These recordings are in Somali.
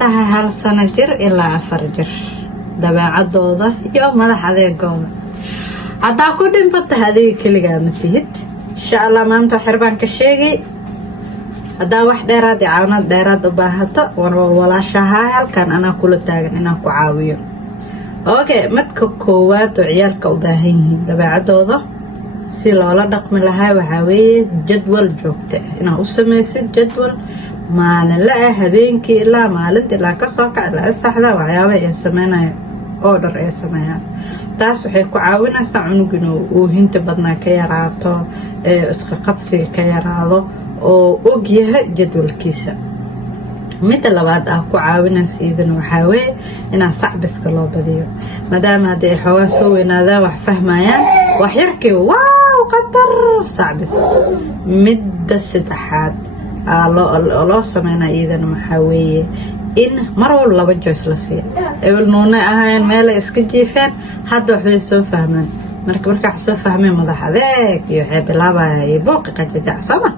tahay 1 sano jir ilaa 4 jir dabeecadooda iyo madax adeegooda haddaa ku dhimbata adiga keligaa ma tihid insha Allah maanta xirbaan ka sheegay haddaa wax dheeraad iyo caawinaad dheeraad u baahato walaashaha halkan anaa kula taagan inaan ku caawiyo okay madka koowaad oo ciyaalka u baahan yihiin dabeecadooda si loola dhaqmi lahaa waxaa weeye jadwal joogto ah inaad u samaysid jadwal maalinle ah habeenkii ilaa maalintii ilaa ka soo kac ilaa saxda waxyaabo ay sameynayaan order ay sameeyaan taas waxay ku caawinaysaa cunug inuu oohinta badnaa ka yaraato isqa qabsiga ka yaraado oo og yahay jadwalkiisa midda labaad ah ku caawinaysa idan waxaa weeye inaa sacbiska loo badiyo maadaama hadday xoogaa soo weynaadaan wax fahmayaan wax yarkii waaw qatar sacbis midda saddexaad loo sameynaa idan waxaa weeye in mar walba 2 joys la siiyo ewl nuuna ahayn meel ay iska jiifeen hadda waxbay soo fahmaan markaa soo fahmeen madax adeeg iyo waxay bilaabayaan iyo buuqi qajajac sooma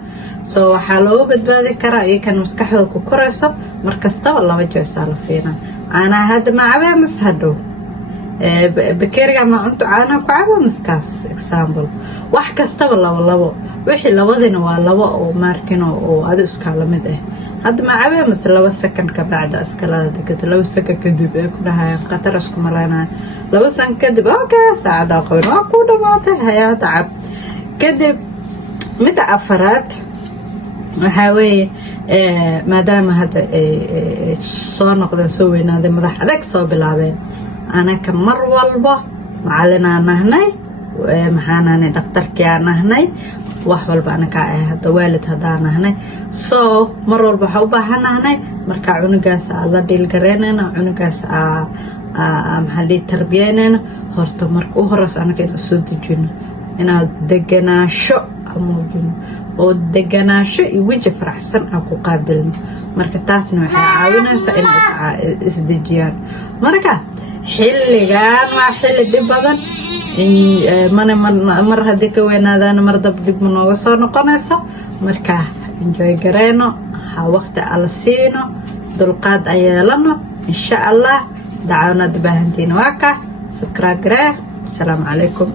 soo waxaa looga badbaadi karaa iyakan maskaxdooda ku korayso markastaba 2 joysaa la siinaa caanaha hadda ma cabee mas hadhow bakeriga ma cunto caanaha ku cabee maskaas example wax kastaba 2 wixii labadina waa 2 oo maarkino oo adi iskaa la mid ah hadda ma cabee mas 2 second ka bacda iskalada degada 2 second kadib ay ku dhahayaan qatar isku malaynaya 2 second kadib okay saacada qoyn waa ku dhamaatay hayaata cab kadib midda afaraad waxaa weeye maadaama hadda soo noqdeen soo weynaaday madax adeeg soo bilaabeen anaka mar walba macalinaa nahnay maxaanaanay dhaqtarkii aan nahnay wax walba anakaa ah hadda waalid haddaan nahnay soo mar walba waxaa u baahan nahnay markaa cunugaas aa la dhiilgareynayna cunugaas maxaa lii tarbiyeynayna horta marka u horeyso anaga inaan soo dejino inaad deganaasho muujino oo deganaasho iyo weji faraxsan aan ku qaabilno marka taasna waxay caawinaysaa in isdejiyaan marka xilligan waa xilli dhib badan mar haddii ka weynaadaan mar dab dib ma nooga soo noqonayso marka enjoy gareyno ha waqti ala siino dulqaad aan yeelano insha Allah dacawanaad baahantiina waa ka subscribe garee. Assalaamu calaykum.